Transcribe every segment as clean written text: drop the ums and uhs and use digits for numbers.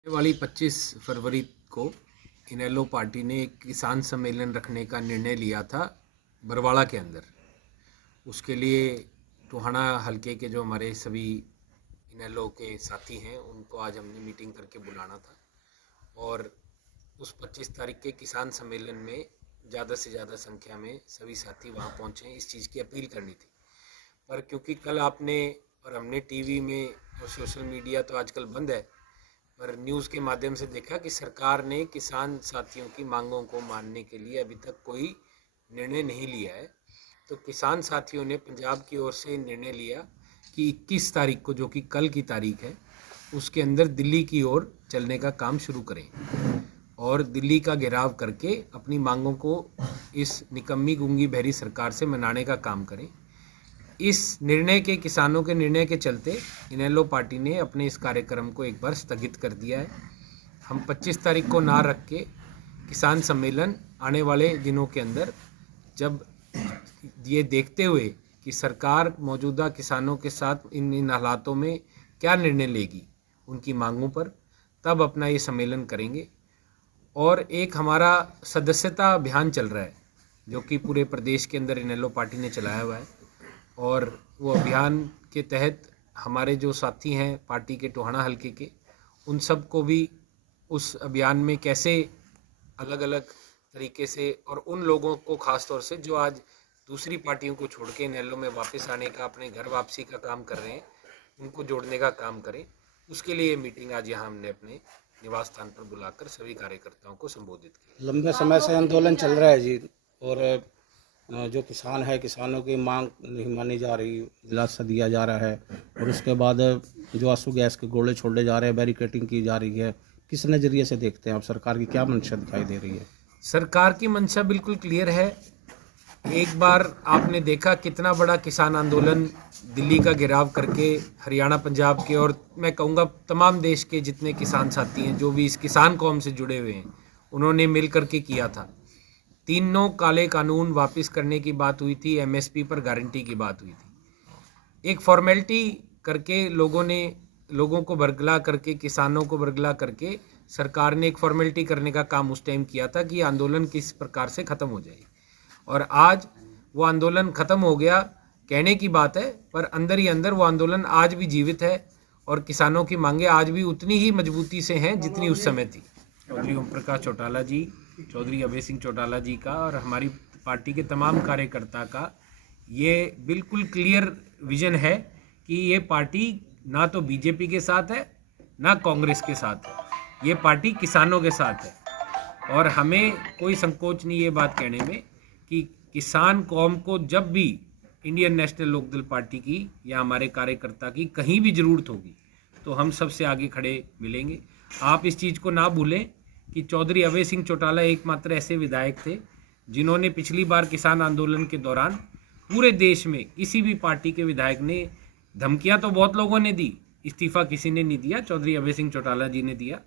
आने वाली 25 फरवरी को इनेलो पार्टी ने एक किसान सम्मेलन रखने का निर्णय लिया था बरवाड़ा के अंदर। उसके लिए टोहाना हलके के जो हमारे सभी इनेलो के साथी हैं उनको आज हमने मीटिंग करके बुलाना था और उस 25 तारीख के किसान सम्मेलन में ज़्यादा से ज़्यादा संख्या में सभी साथी वहाँ पहुँचें, इस चीज़ की अपील करनी थी। पर क्योंकि कल आपने और हमने टीवी में और सोशल मीडिया तो आजकल बंद है, पर न्यूज़ के माध्यम से देखा कि सरकार ने किसान साथियों की मांगों को मानने के लिए अभी तक कोई निर्णय नहीं लिया है। तो किसान साथियों ने पंजाब की ओर से निर्णय लिया कि 21 तारीख को, जो कि कल की तारीख है, उसके अंदर दिल्ली की ओर चलने का काम शुरू करें और दिल्ली का घेराव करके अपनी मांगों को इस निकम्मी गूंगी बहरी सरकार से मनाने का काम करें। इस निर्णय के, किसानों के निर्णय के चलते इनेलो पार्टी ने अपने इस कार्यक्रम को एक बार स्थगित कर दिया है। हम 25 तारीख को ना रख के किसान सम्मेलन आने वाले दिनों के अंदर, जब ये देखते हुए कि सरकार मौजूदा किसानों के साथ इन हालातों में क्या निर्णय लेगी उनकी मांगों पर, तब अपना ये सम्मेलन करेंगे। और एक हमारा सदस्यता अभियान चल रहा है जो कि पूरे प्रदेश के अंदर इनेलो पार्टी ने चलाया हुआ है, और वो अभियान के तहत हमारे जो साथी हैं पार्टी के टोहाना हलके के, उन सब को भी उस अभियान में कैसे अलग अलग तरीके से, और उन लोगों को ख़ास तौर से जो आज दूसरी पार्टियों को छोड़ के इनेलो में वापस आने का, अपने घर वापसी का काम कर रहे हैं, उनको जोड़ने का काम करें। उसके लिए मीटिंग आज यहाँ हमने अपने निवास स्थान पर बुलाकर सभी कार्यकर्ताओं को संबोधित किया। लंबे समय से आंदोलन चल रहा है जी, और जो किसान है, किसानों की मांग नहीं मानी जा रही, दिलासा दिया जा रहा है, और उसके बाद जो आंसू गैस के गोले छोड़े जा रहे हैं, बैरिकेटिंग की जा रही है। किस नज़रिए से देखते हैं आप, सरकार की क्या मंशा दिखाई दे रही है? सरकार की मंशा बिल्कुल क्लियर है। एक बार आपने देखा कितना बड़ा किसान आंदोलन दिल्ली का घेराव करके हरियाणा, पंजाब के, और मैं कहूँगा तमाम देश के जितने किसान साथी हैं जो भी इस किसान कौम से जुड़े हुए हैं, उन्होंने मिल करके किया था। तीनों काले कानून वापस करने की बात हुई थी, एमएसपी पर गारंटी की बात हुई थी। एक फॉर्मेलिटी करके लोगों को बरगला करके, किसानों को बरगला करके सरकार ने एक फॉर्मेलिटी करने का काम उस टाइम किया था कि आंदोलन किस प्रकार से ख़त्म हो जाए। और आज वो आंदोलन ख़त्म हो गया, कहने की बात है, पर अंदर ही अंदर वो आंदोलन आज भी जीवित है और किसानों की मांगें आज भी उतनी ही मजबूती से हैं जितनी उस समय थी। चौधरी ओम प्रकाश चौटाला जी, चौधरी अभय सिंह चौटाला जी का और हमारी पार्टी के तमाम कार्यकर्ता का ये बिल्कुल क्लियर विजन है कि ये पार्टी ना तो बीजेपी के साथ है ना कांग्रेस के साथ है, ये पार्टी किसानों के साथ है। और हमें कोई संकोच नहीं ये बात कहने में कि किसान कौम को जब भी इंडियन नेशनल लोकदल पार्टी की या हमारे कार्यकर्ता की कहीं भी ज़रूरत होगी तो हम सबसे आगे खड़े मिलेंगे। आप इस चीज़ को ना भूलें कि चौधरी अभय सिंह चौटाला एकमात्र ऐसे विधायक थे जिन्होंने पिछली बार किसान आंदोलन के दौरान पूरे देश में किसी भी पार्टी के विधायक ने, धमकियां तो बहुत लोगों ने दी, इस्तीफा किसी ने नहीं दिया, चौधरी अभय सिंह चौटाला जी ने दिया।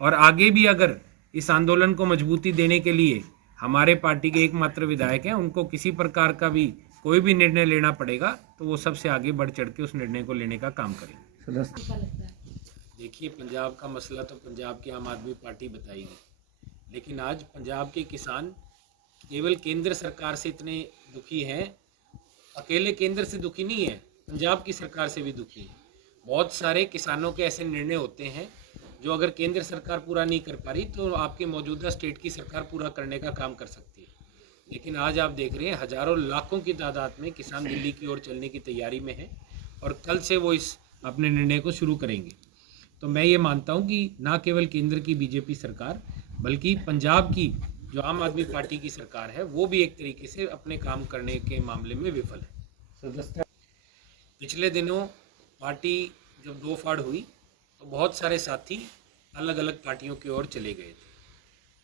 और आगे भी अगर इस आंदोलन को मजबूती देने के लिए हमारे पार्टी के एकमात्र विधायक हैं, उनको किसी प्रकार का भी कोई भी निर्णय लेना पड़ेगा तो वो सबसे आगे बढ़ चढ़ के उस निर्णय को लेने का काम करेंगे। देखिए, पंजाब का मसला तो पंजाब की आम आदमी पार्टी बताएगी, लेकिन आज पंजाब के किसान केवल केंद्र सरकार से इतने दुखी हैं, अकेले केंद्र से दुखी नहीं है, पंजाब की सरकार से भी दुखी है। बहुत सारे किसानों के ऐसे निर्णय होते हैं जो अगर केंद्र सरकार पूरा नहीं कर पा रही तो आपके मौजूदा स्टेट की सरकार पूरा करने का काम कर सकती है। लेकिन आज आप देख रहे हैं हज़ारों लाखों की तादाद में किसान दिल्ली की ओर चलने की तैयारी में है और कल से वो इस अपने निर्णय को शुरू करेंगे। तो मैं ये मानता हूँ कि ना केवल केंद्र की बीजेपी सरकार बल्कि पंजाब की जो आम आदमी पार्टी की सरकार है वो भी एक तरीके से अपने काम करने के मामले में विफल है। पिछले दिनों पार्टी जब दो फाड़ हुई तो बहुत सारे साथी अलग अलग पार्टियों की ओर चले गए थे।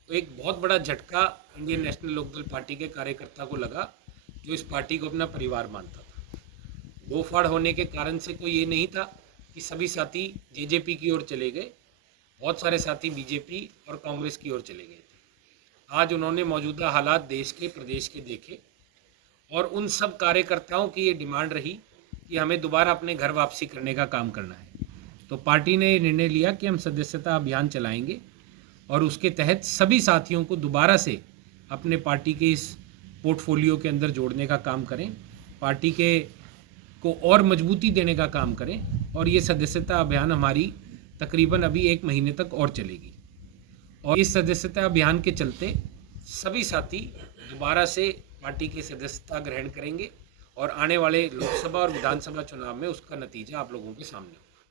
तो एक बहुत बड़ा झटका इंडियन नेशनल लोकदल पार्टी के कार्यकर्ता को लगा जो इस पार्टी को अपना परिवार मानता था। दो फाड़ होने के कारण से कोई ये नहीं था कि सभी साथी जेजेपी की ओर चले गए, बहुत सारे साथी बीजेपी और कांग्रेस की ओर चले गए थे। आज उन्होंने मौजूदा हालात देश के, प्रदेश के देखे और उन सब कार्यकर्ताओं की ये डिमांड रही कि हमें दोबारा अपने घर वापसी करने का काम करना है। तो पार्टी ने निर्णय लिया कि हम सदस्यता अभियान चलाएंगे और उसके तहत सभी साथियों को दोबारा से अपने पार्टी के इस पोर्टफोलियो के अंदर जोड़ने का काम करें, पार्टी के को और मजबूती देने का काम करें। और ये सदस्यता अभियान हमारी तकरीबन अभी 1 महीने तक और चलेगी। और इस सदस्यता अभियान के चलते सभी साथी दोबारा से पार्टी की सदस्यता ग्रहण करेंगे और आने वाले लोकसभा और विधानसभा चुनाव में उसका नतीजा आप लोगों के सामने